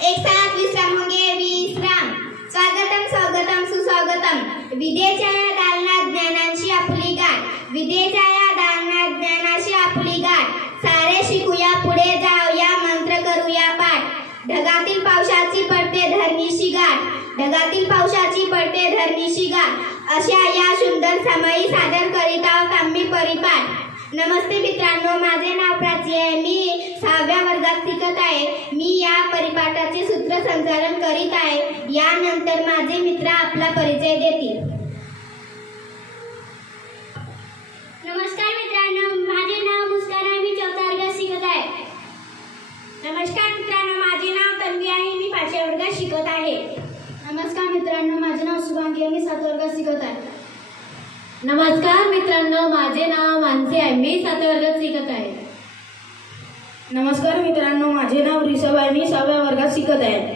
एक साथ विश्राम होंगे विश्राम। स्वागतम स्वागतम सुस्वागतम। विदेच्या या दालनात ज्ञानाची आपली गाठ। विदेच्या या दालनात ज्ञानाची आपली गाठ। सारे शिकूया पुढे जाऊया मंत्र करूया पाठ। ढगातील पावसाची पडते धरणीशी गाठ। ढगातील पावसाची पडते धरणीशी गाठ। अशा या सुंदर समयी सादर करीत आहोत आम्ही परिपाठ नमस्ते मित्रांनो माझे नाव प्राची आहे. मी सहाव्या वर्गात शिकत आहे. मी या परिपाठाचे सूत्रसंचालन करीत आहे. यानंतर माझे मित्र आपला परिचय देतील. नमस्कार मित्रांनो माझे नाव मुस्कान आहे. मी चौथा वर्गात शिकत आहे. नमस्कार मित्रांनो माझे नाव तन्वी आहे. मी पाचव्या वर्गात शिकत आहे. नमस्कार मित्रांनो माझे नाव शुभांगी आहे. मी सात वर्गात शिकत आहे. नमस्कार मित्रांनो माझे नाव मानसी आहे. मी सातव्या वर्गात शिकत आहे. नमस्कार मित्रांनो माझे नाव रिषभ आहे. मी सहाव्या वर्गात शिकत आहे.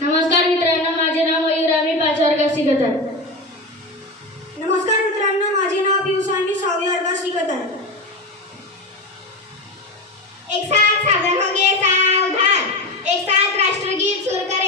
नमस्कार मित्रांनो माझे नाव मयूर आहे. मी पाचव्या वर्गात शिकत आहे. नमस्कार मित्रांनो माझे नाव पियुष आहे. मी सहाव्या वर्गात शिकत आहे. एक साथ सावधान होंगे सावधान एक साथ राष्ट्रगीत सुर करेंगे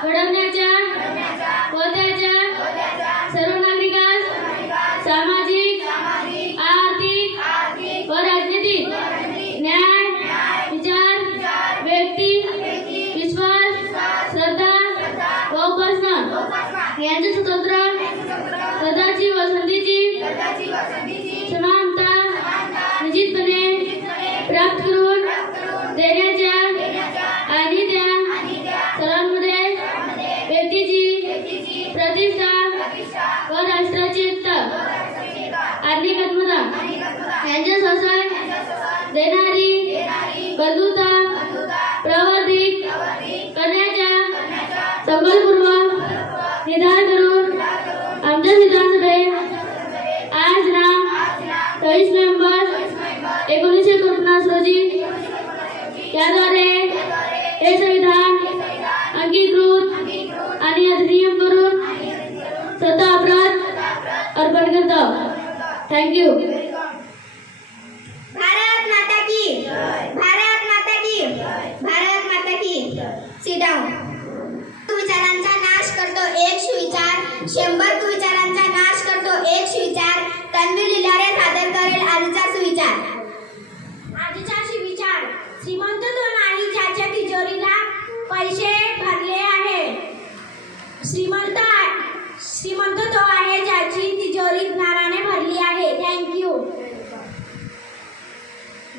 fueron थँक्यू भारत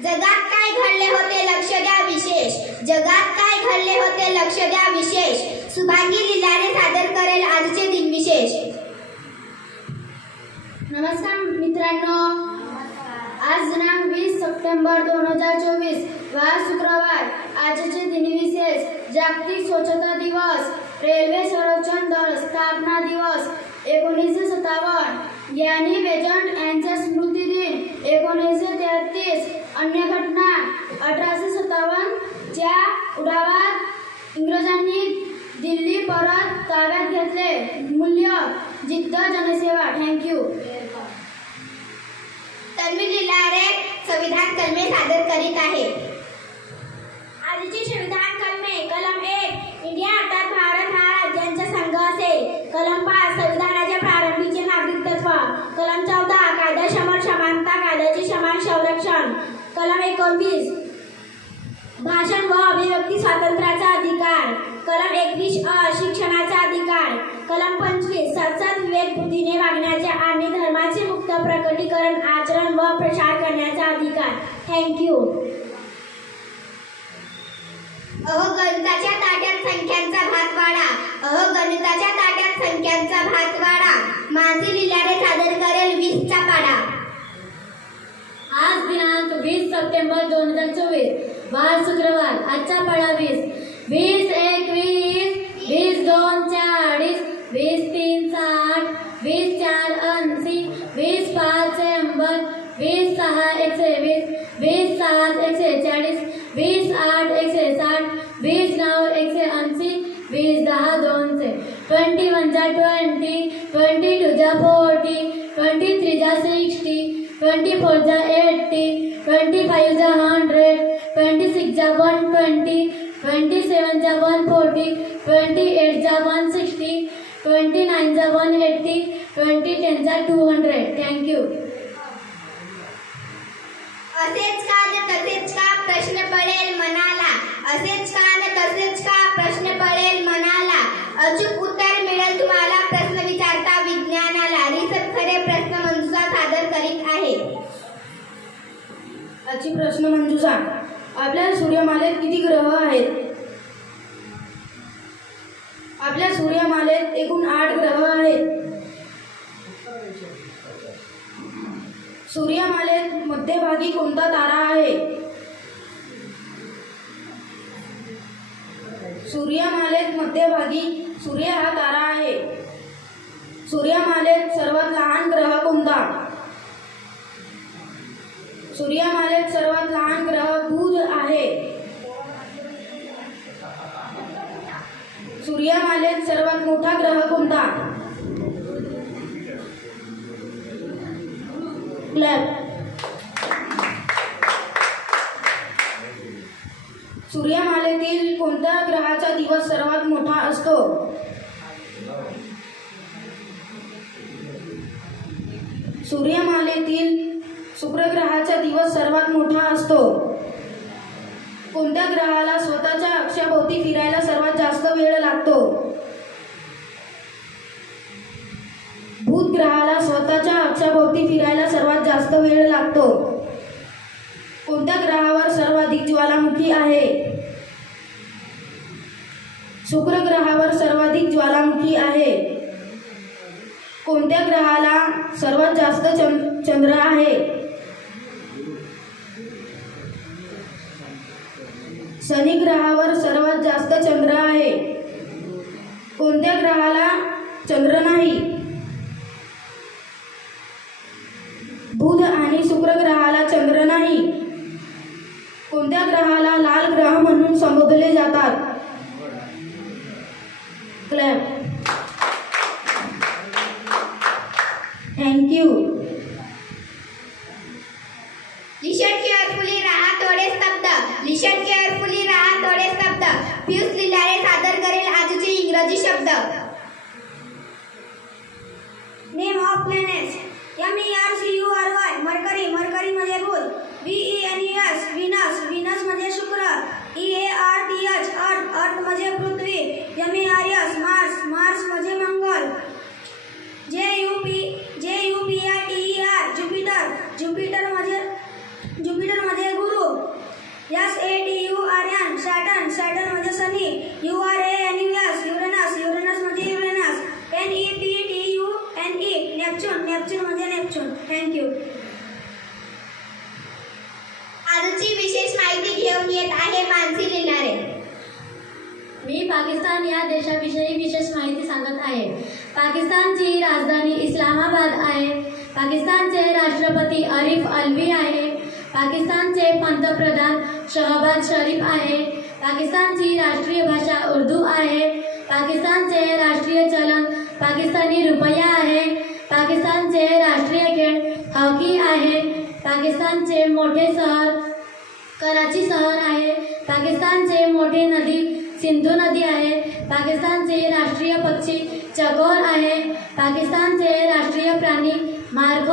जगात काय घडले होते लक्ष द्या विशेष. जगात काय घडले होते लक्ष द्या विशेष. सुभांगी लिलाने सादर करेल आजचे दिन विशेष. नमस्कार मित्रांनो. आज दिनांक वीस सप्टेंबर दोन हजार चोवीस वार शुक्रवार. आजचे दिन विशेष. जागतिक स्वच्छता दिवस रेल्वे संरक्षण दल स्थापना दिवस एकोणीसशे सत्तावन्न. ज्ञानी बेजंट यांचा कलम एकोणतीस. भाषण व अभिव्यक्ती स्वातंत्र्याचा अधिकार. कलम एकवीस अ शिक्षणाचा अधिकार. कलम पंचवीस सतसत विवेक बुद्धीने वागण्याचे आणि धर्माचे मुक्त प्रकटीकरण आचरण व प्रसार करण्याचा अधिकार. थँक्यू अहो गणिताच्या ताट्यात संख्यांचा भात वाढा. अहो गणिताच्या ताट्यात संख्यांचा भात वाढा. माझे लिहिल्याने सादर करेल वीसचा पाडा. आज दिनांक वीस सप्टेंबर दोन हजार चोवीस वार शुक्रवार आजच्या जा वन फोर्टी ट्वेंटी एट जा वन सिक्स्टी ट्वेंटी नाईन जा वन एट्टी ट्वेंटी टेन जा टू हंड्रेड. थँक्यू असेच का न तसेच का प्रश्न पडेल मनाला? असेच का न तसेच का प्रश्न पडेल मनाला? अचूक उत्तर मिळेल तुम्हाला प्रश्न विचारता विज्ञानाला. रिसत खरे प्रश्न मंजुषा सादर करीत आहे. आजची प्रश्न मंजुषा आपल्या सूर्यमालेत किती ग्रह आहेत? आपल्या सूर्यमालेत एकूण आठ ग्रह आहेत. सूर्यमालेत मध्यभागी कोणता तारा आहे? सूर्यमालेत मध्यभागी सूर्य हा तारा आहे. सूर्यमालेत सर्वात लहान ग्रह कोणता? सूर्यमालेत ग्रह सर्वात मोठा ग्रह कोणता? सूर्यमालेतील कोणत्या ग्रहाचा दिवस सर्वात मोठा असतो? सूर्यमालेतील शुक्र ग्रहाचा दिवस सर्वात मोठा असतो. कोणत्या ग्रहाला स्वतःच्या अक्षाभोवती फिरायला सर्वात जास्त वेळ लागतो? बुध ग्रहाला स्वतःच्या अक्षाभोवती फिरायला सर्वात जास्त वेळ लागतो. कोणत्या ग्रहावर सर्वाधिक ज्वालामुखी आहे? शुक्र ग्रहावर सर्वाधिक ज्वालामुखी आहे. कोणत्या ग्रहाला सर्वात जास्त चंद चंद्र आहे? ग्रहावर सर्वात जास्त चंद्र आहे. कोणत्या ग्रहाला चंद्र नाही? बुध आणि शुक्र ग्रहाला चंद्र नाही. कोणत्या ग्रहाला लाल ग्रह मार्स मार्स मंगल. J U P J U P R T E R Jupiter ज्युपिटरमध्ये ज्युपिटरमध्ये गुरु. S A T U R N Saturn म्हणजे सनी. U R A N U S Uranus म्हणजे Uranus. N E P T U N E Neptune नेपच्यूनमध्ये Neptune. Thank you आजची विशेष माहिती घेऊन येत आहे मानसी पाकिस्तान या देशाविषयी विशेष माहिती सांगत आहे. पाकिस्तानची राजधानी इस्लामाबाद आहे. पाकिस्तानचे राष्ट्रपती अरिफ अल्वी आहे. पाकिस्तानचे पंतप्रधान शहबाज शरीफ आहे. पाकिस्तानची राष्ट्रीय भाषा उर्दू आहे. पाकिस्तानचे राष्ट्रीय चलन पाकिस्तानी रुपया आहे. पाकिस्तानचे राष्ट्रीय खेळ हॉकी आहे. पाकिस्तानचे मोठे शहर कराची शहर आहे. पाकिस्तानचे मोठे नदी सिंधू नदी आहे पाकिस्तानचे राष्ट्रीय पक्षी चगोर आहे पाकिस्तानचे राष्ट्रीय प्राणी मार्ग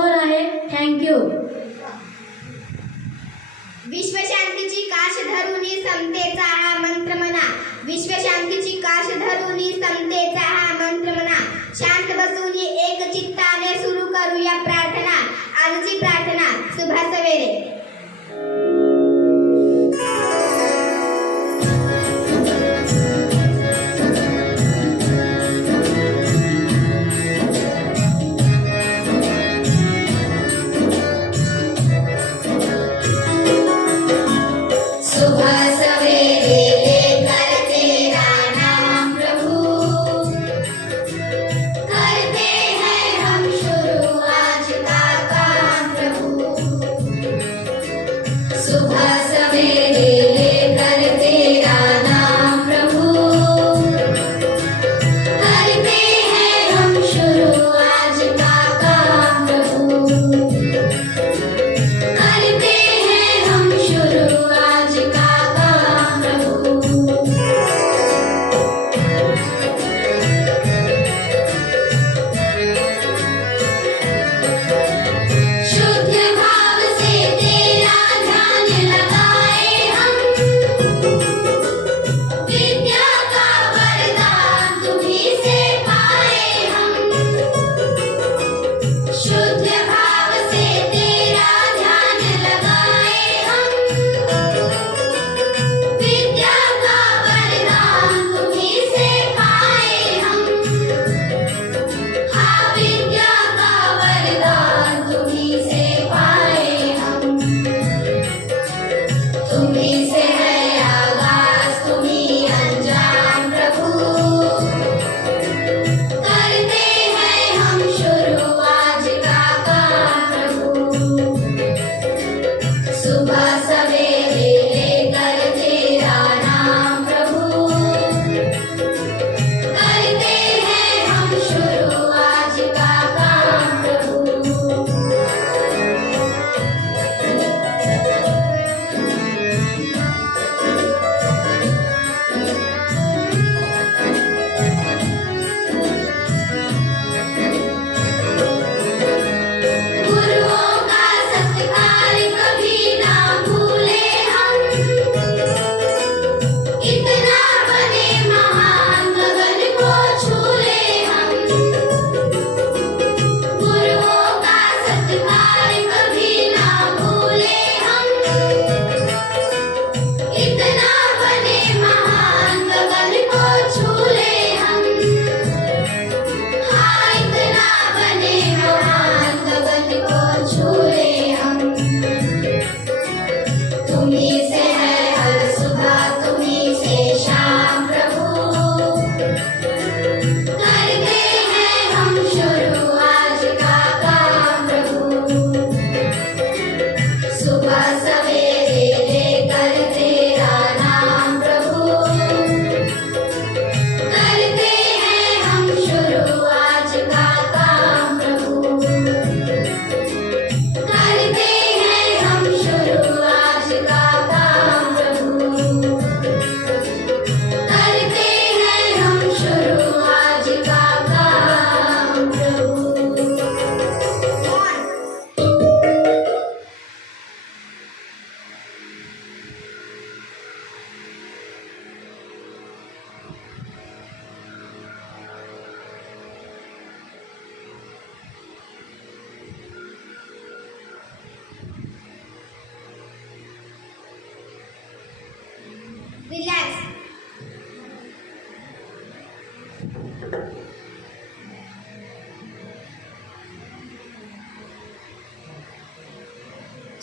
so bad.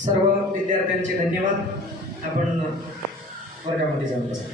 सर्व विद्यार्थ्यांचे धन्यवाद. आपण वर्गामध्ये जाऊन बसा.